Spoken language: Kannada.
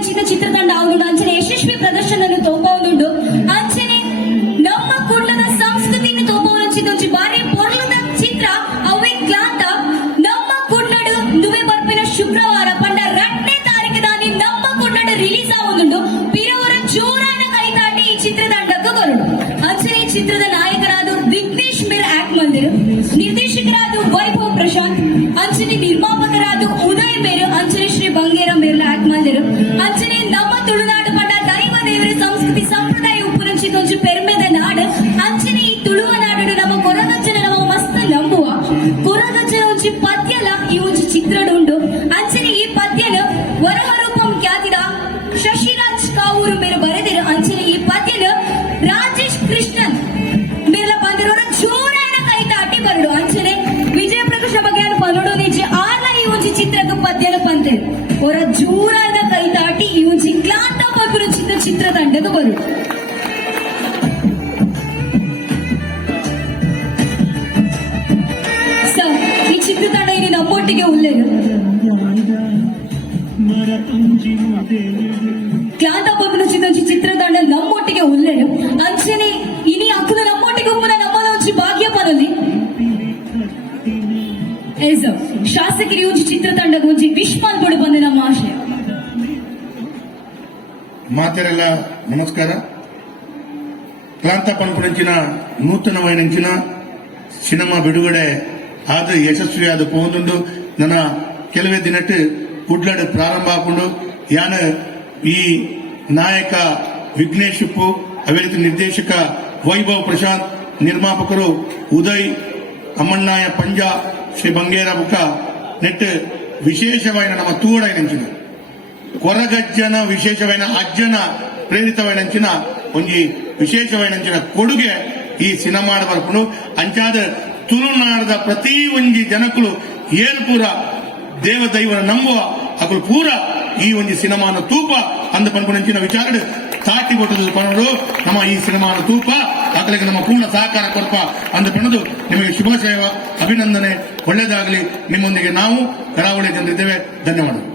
ರಚಿತ ಚಿತ್ರತಂಡ ಅವರು ಅಂಚನೆ ಯಶಸ್ವಿ ಪ್ರದರ್ಶನ ತೋಪವನುಂಡು ಅಂಚನೆ ನಮ್ಮ ಕುಂಡದ ಸಂಸ್ಕೃತಿಯನ್ನು ತೋಪವನು ಬಾರಿ ಪೊರ್ಲದ ಚಿತ್ರ ಅವೇ ಕ್ಲಾಂತ. ನಮ್ಮ ಕುಂಡಡು ನುವೆ ಬರ್ಪಿನ ಶುಕ್ರವಾರ ಪಂಡ ರಡನೇ ತಾರೀಕು ದಾನಿ ನಮ್ಮ ಕುಂಡಡು ರಿಲೀಸ್ ಆಗುದುಂಡು ಪಿರವರ ಜೋರಾನ ಕೈತಾಟಿ ಈ ಚಿತ್ರತಂಡಕ್ಕೆ ಬರುಡು ಅಂಚನೆ ಚಿತ್ರದ ನಾಯಕರಾದ ವಿಘ್ನೇಶ್ ಮೇರ್ ಆಕ್ಟ್ ಮಂದಿರ ನಿರ್ದೇಶಕರಾದ ಪ್ರಶಾಂತ್ ಅಂಚನೆ ನಿರ್ಮಾಪಕರಾದ ಉದಯ್ ಮೇರು ಅಂಚನೆ ಶ್ರೀ ಬಂಗೇರ ಮೇರ್ಲ ಆಕ್ಟ್ ಮಾಡಿದರು ಅಂಚನೆ ನಮ್ಮ ತುಳುನಾಡು ಪಂಡ ದೈವ ದೇವರ ಸಂಸ್ಕೃತಿ ಸಂಪ್ರದಾಯ ಉಪರಂಚಿ ಕೊಂಚ ಪೆರ್ಮೆದ ನಾಡು. ಅಂಚನೆ ಈ ತುಳುವ ನಾಡು ನಮ್ಮ ಕೊರಗಜ್ಜನ ನಮ್ಮ ಮಸ್ತ ನಂಬುವ. ಕೊರಗಜ್ಜನ ಒಂಜಿ ಪದ್ಯಲ, ಈ ಒಂಜಿ ಚಿತ್ರಡ್ ಉಂಡು ಅಂಚನೆ ಈ ಪದ್ಯನ ವರಹರೂಪಂ ಖ್ಯಾತಿದ ಶಶಿರಾಜ್ ಕಾವೂರು ಮೇರು ಚಿತ್ರದ ಪದ್ಯನ ಪಂತೆ ಒರ ಜೋರಾದ ಕೈ ದಾಟಿ ಕ್ಲಾಂತ ಚಿತ್ರ ಚಿತ್ರ ಚಿತ್ರತಂಡದ ಬರು. ಈ ಚಿತ್ರತಂಡ ಇಲ್ಲಿ ನಮ್ಮೊಟ್ಟಿಗೆ ಉಳ್ಳೇನು? ಎಸ್ ಶಾಸಕರಿ ಒಂಜಿ ಚಿತ್ರತಂಡ ಗೊಂಜಿ ವಿಶ್ವಾಲ್ ಬಡು ಬಂದ ನಮ್ಮ ಆಶಯ. ಮಾತೆರೆಲ್ಲ, ನಮಸ್ಕಾರ. ಕ್ಲಾಂತ ಪಂಪುನಂಚಿನ ನೂತನವೈನಂಚಿನ ಸಿನಿಮಾ ಬಿಡುಗಡೆ ಆದ ಯಶಸ್ವಿಯಾದ ಪೋಂದುಂಡು ನನ್ನ ಕೆಲವೇ ದಿನಟ್ಟು ಕುಡ್ಲಡ್ ಪ್ರಾರಂಭ ಹಾಕೊಂಡು, ಯಾನ ಈ ನಾಯಕ ವಿಘ್ನೇಶ್ ಅದೇ ನಿರ್ದೇಶಕ ವೈಭವ್ ಪ್ರಶಾಂತ್, ನಿರ್ಮಾಪಕರು ಉದಯ್ ಅಮ್ಮಣ್ಣಾಯ ಪಂಜಾ ಶ್ರೀ ಬಂಗೇರ ಬುಕ್ಕ ನೆಟ್ ವಿಶೇಷವಾದ ನಮ್ಮ ತೂವಡೈನಂಚಿನ ಕೊರಗಜ್ಜನ ವಿಶೇಷమైన ಅಜ್ಜನ ಪ್ರೇರಿತವೈನಂಚಿನ ಒಂಜಿ ವಿಶೇಷವೈನಂಚಿನ ಕೊಡುಗೆ ಈ ಸಿನಿಮಾಡ ಬರ್ಪುಂಡು. ಅಂಚಾದ ತುಳುನಾಡದ ಪ್ರತಿ ಒಂಜಿ ಜನಕುಲು ಏನು ಪೂರ ದೇವ ದೈವನ ನಂಬುವ ಅಕುಲು ಪೂರ ಈ ಒಂದು ಸಿನಿಮಾನ ತೂಪ ಅಂದ ಪನ್ಪುನಂಚಿನ ವಿಚಾರಡ್ ತಾಟಿ ಕೊಟ್ಟದ ಪಣರು ನಮ್ಮ ಈ ಸಿನಿಮಾನ ತೂಪ ಅದಕ್ಕೆ ನಮ್ಮ ಪೂರ್ಣ ಸಹಕಾರ ಕೊಡಪ ಅಂದ ಪಣದು ನಿಮಗೆ ಶುಭಾಶಯ, ಅಭಿನಂದನೆ. ಒಳ್ಳೆಯದಾಗಲಿ. ನಿಮ್ಮೊಂದಿಗೆ ನಾವು ಕರಾವಳಿ ಜನರಿದ್ದೇವೆ. ಧನ್ಯವಾದಗಳು.